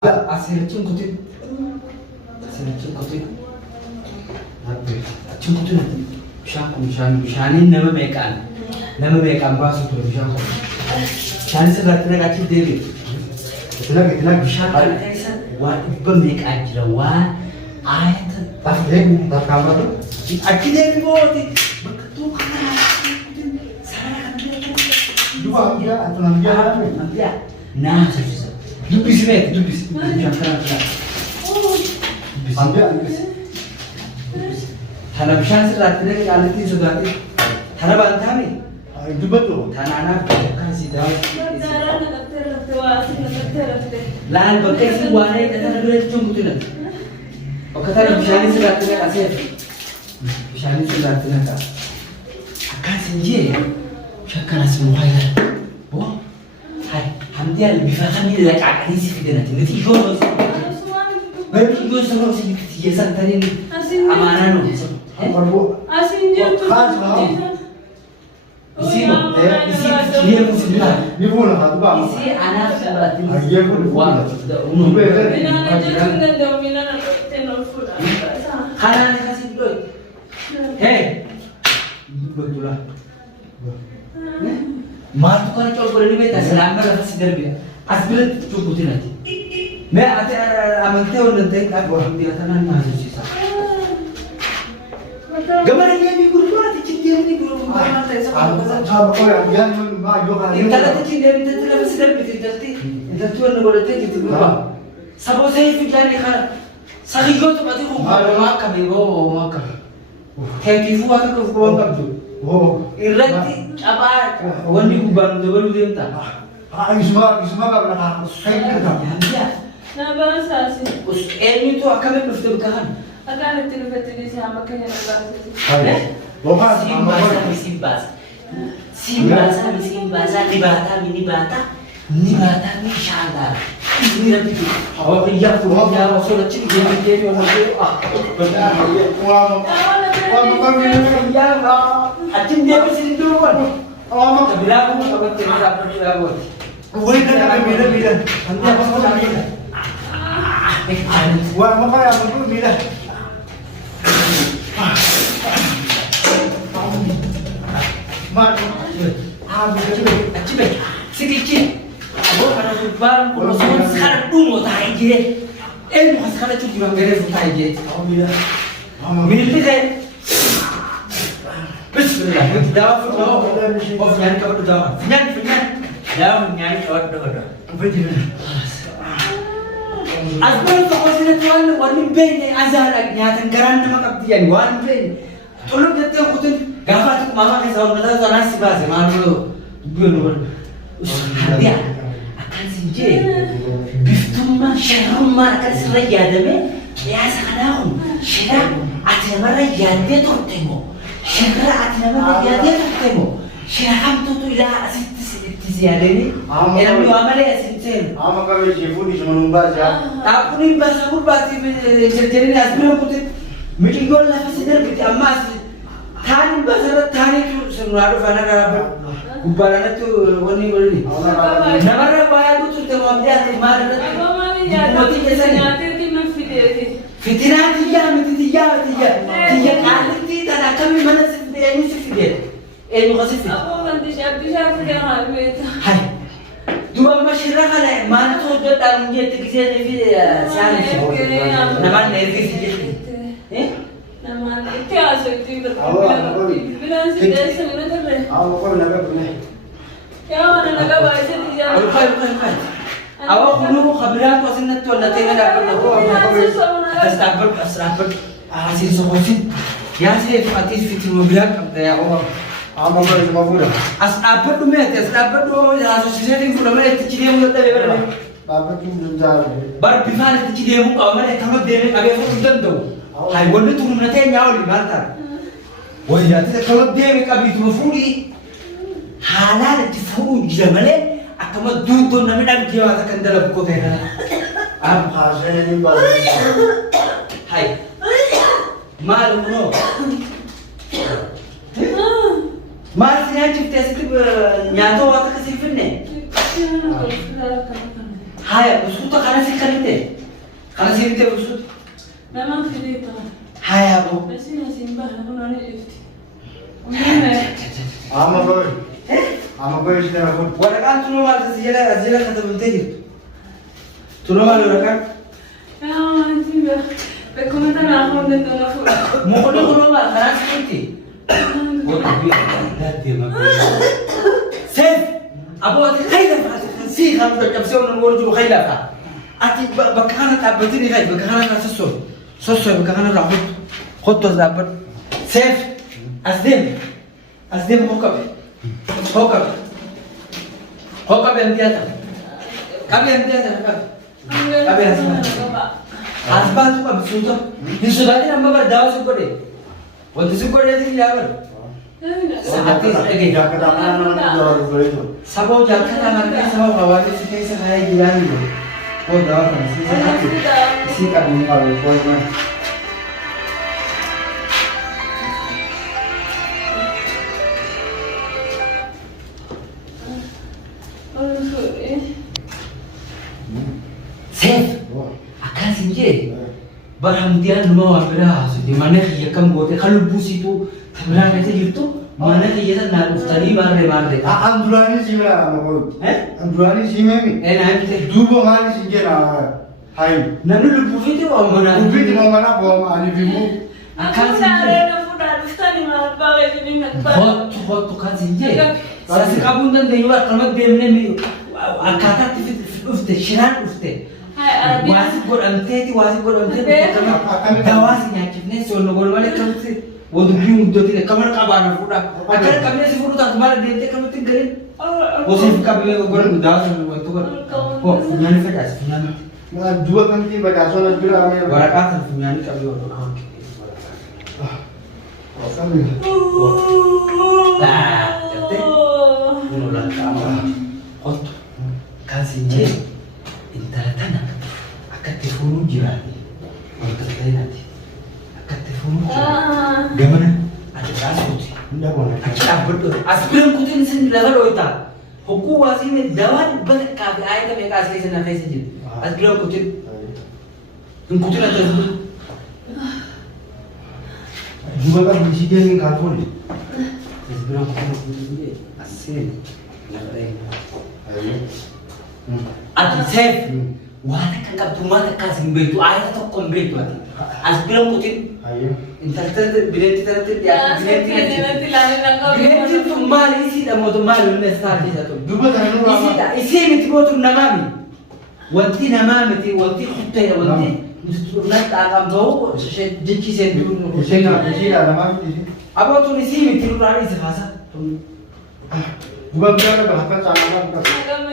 Asirrachuun kutin achuun kutin bishaaniin nama meeqaan baasu ture bishaan kun bishaan sirraatti naqaachuu deebi'e itti bishaan kana keessa waan dhibba meeqaa jira waan ayata bakkaamatu achi deebi booti bakka tuuqa sarara kana du'a ambiyaa naa sirrisa dubbisi meeqa dubbisi bishaan kana ambiyaa Tana bishaan sirraatti naqe qaalatti sodaate tana baantaame dubbatu tanaanaaf kan si laal bakka isin waan eeggatan bira jechuun guddina bakka tana bishaan sirraatti naqa seef bishaan sirraatti naqa akkas hin jee shakkanas nu hayya boo hay hamdi al bifatanii laqaqanii si fidanati nuti yoo si yesan tanin amaanaa nu Asin jirtu isi dia musibah ni pun ada apa isi anak berarti dia pun wah Minana jangan dan minana tenor full. kanan kasih doi hei betul lah मार तो करने चल बोलने में तसलाम में रखा सिद्धर भी अस्बिल चुप होती नहीं मैं आते आमंत्रित हो नंते क्या बोल दिया था ना नाज़ चीज़ा गमरे ये भी गुरु बात चिंता नहीं गुरु बात ऐसा अब कोई अभियान में मां यो का इंटा तो चिंता नहीं तो तेरा सिद्धर भी चिंताती इंटा तो न बोलते कि तू बाबा सबों से ही फिर जाने का सही जो तो बातें को माँ कभी वो है कि वो आकर को वो कब जो वो irratti cabaa wanni gubbaan dabaluu deemta isma ka bana sai ka Na baasasi. eenyutu akkamiin dhufte bakka Akan itu betul sih sama kayaknya baasasi. hai lo ha Simbasa nibata ni syadar ini nanti awak iya tuh ya masalah cinta jadi orang itu benar ya wah ya acim dia mesti dulu kan oh bilang aku kalau tidak dapat bilang gue kan beda nanti apa lagi wah makanya aku beda Mar, acim sedikit Aku karena berbarang kalau semua sekarang dungo tak aja, mau sekarang cuma jual beres tak aja. Minit ni deh. Bismillah. Dah foto. Oh, nyanyi kau tu dah. Nyanyi. Dah nyanyi kau tu dah. Apa jadi? Asal tu kau sini tuan, warna bene azal nyata keran nama kaptian warna bene. Tolong jatuh aku tu gafat mama kesal mula tu nasi bahasa malu. Bukan. Dia. Sinje biftuma sharumma kasra yadame ya sanahum shira atnamara yadde tortemo shira atnamara yadde tortemo shira hamtu tu ila asitti ziyadeni ena mi amale asitten ama ka be jefu di manumba ja apuni basabur bati jerjeri asmira putte meeting gol la fasidar biti amma thani basara thani tu sunadu fana ka Gubaran itu wani wani. Namara bayar tu tu mampu ada mana? Apa mana ya? Tapi nyata itu memfitnah. Fitnah tiga kali tidak nak kami mana sebenarnya ini fitnah. Ini masih fitnah. Apa nanti siapa fitnah habis? Hai. Dua masyarakat lah. Mana tu jauh dalam dia terkisah ni siapa? Nama nervous dia. Nama itu asal itu bilang sih dari sana tu le. Aku kau nak apa ni? Ya mana nak bahasa dia. Bukan. Awak dulu khabaran tu asalnya tu nanti nak apa? Asrapper. Asin sokosin. Ya sih atis fitur mobilan kamta ya awak. Ama kau cuma pura. Asrapper tu meh. Asrapper tu asosiasi tu nama itu ciri yang kita lebar. Bapa tu menjar. Bar bifan itu ciri yang muka mana kamu dene kagak foto tentu. Hai wanda tu nanti nyawli mantap. Wah ya tidak kalau dia kami tu fuli halal itu fuli jamale akamat duduk nama nabi dia akan dalam kota ini. Am hasil ni baru. Hai malu no. Mal sini aja kita situ nyato atau kesifin ni. Hai, busuk tak karena sih kan itu. Karena sih itu busuk. Nama Filippa. Hai aku. Besi nasi mbah, aku nanya itu. Udah. Ama boy. Ama boy sih aku. Warga kan tuh nomor azila kata bentar. Tuh nomor warga. Ah, nanti mbah. Bekomentar aku udah tahu aku. Mau kau nomor karena sih itu. Oh tapi ada dia mah. Sef, abu ati khaila sih kamu dah kapsi orang luar juga khaila ka. Ati bakaran tak betul ni khaila bakaran tak sesuai bakaran rahut. Khotos dapat. Sef, asdem hokap yang dia tak. Kami yang dia tak. Kami asbah. Asbah tu kami sudah. Ini sudah ni nama berdawa sukode. Waktu sukode ni jalan. Jaket apa namanya jual beli itu? Sabau jaket anaknya sabau khawatir sih kayak saya gila gitu. Oh dah kan sih saya sih kami kalau boleh. Sef, akan sih barang dia rumah apa so di mana dia kan buat kalau bus itu terang aja gitu mana dia nak ustadi mare. Andurani sih lah ama boy. Andurani sih memi. Nah kita Dua kali sih dia lah. Hai. nanu lu bus itu mana? Ubi di mana bawa ani bimu. Akan Hot kan sih saya sekabun dan dewa kalau bemne mi akata ufte shiran ufte. Wasip gor ante dawasinya kifne sono gor wale kamse वो दुखी मुद्दों थी कमर का बाना फूटा अगर कभी ऐसे फूटा तुम्हारे देते कभी तक गए वो सिर्फ कभी वो गोर उदास हो तो वो फुनियानी फिर ऐसे फुनियानी Nah, dua kan tiba dah soalnya bila kami बराकात है फुनियानी कभी वो kami. nah jadi mulai kamu kot kasih je intara tanah akan telefonu jirani untuk tanya nanti akan telefonu gimana ada kasus Tidak boleh. Acha betul. Aspiran kutin sen level hoita. Hukum wasi में दवा बस काफी आए तो मेरे कासे से ना कैसे जित. Aspiran kutin. तुम kutin आता है. Juga kan di sini yang kantor ni. Aspiran kutin ये asin. Level. Ayo. Ati safe. Wala kan kap tumata kasih begitu ayat atau komplit berarti. Aspiran kutin. Ayo. Internet bilet dia bilet itu mal isi dah mau tu mal ni start dia tu. Dua tahun lama. isi mesti buat tu namami. Wanti namami ti wanti khutta ya wanti. Mesti nak agam bau saya jadi saya dulu. Di sini nama di sini. Apa tu isi mesti lu rari sehasa. Dua bulan berapa cara kan?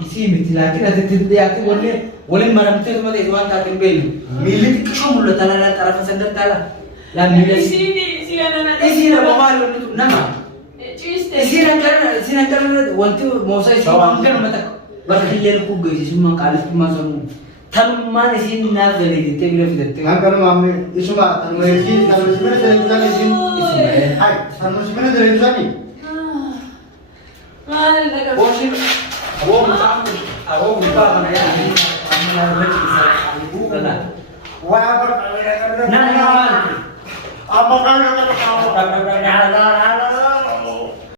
Isi mesti lagi nanti dia tu boleh maram tu semua itu antara tembel. Milik kisah mula tanah taraf sendiri tanah. Lalu isi nak bawa lalu tu nama. Isi nak kerana wanti masa isi bangkan mata berhijau kuga isi semua kali semua semua. Tham mana isi nak dari itu bila kita tu. Kan kami isu mah tanpa isi kalau sebenarnya dari sana isi. Hai, tanpa sebenarnya dari sana. Oh sih, oh bukan mana ya? Mana macam ibu mana? Wah, apa? Nah, Apa kan yang kau tahu?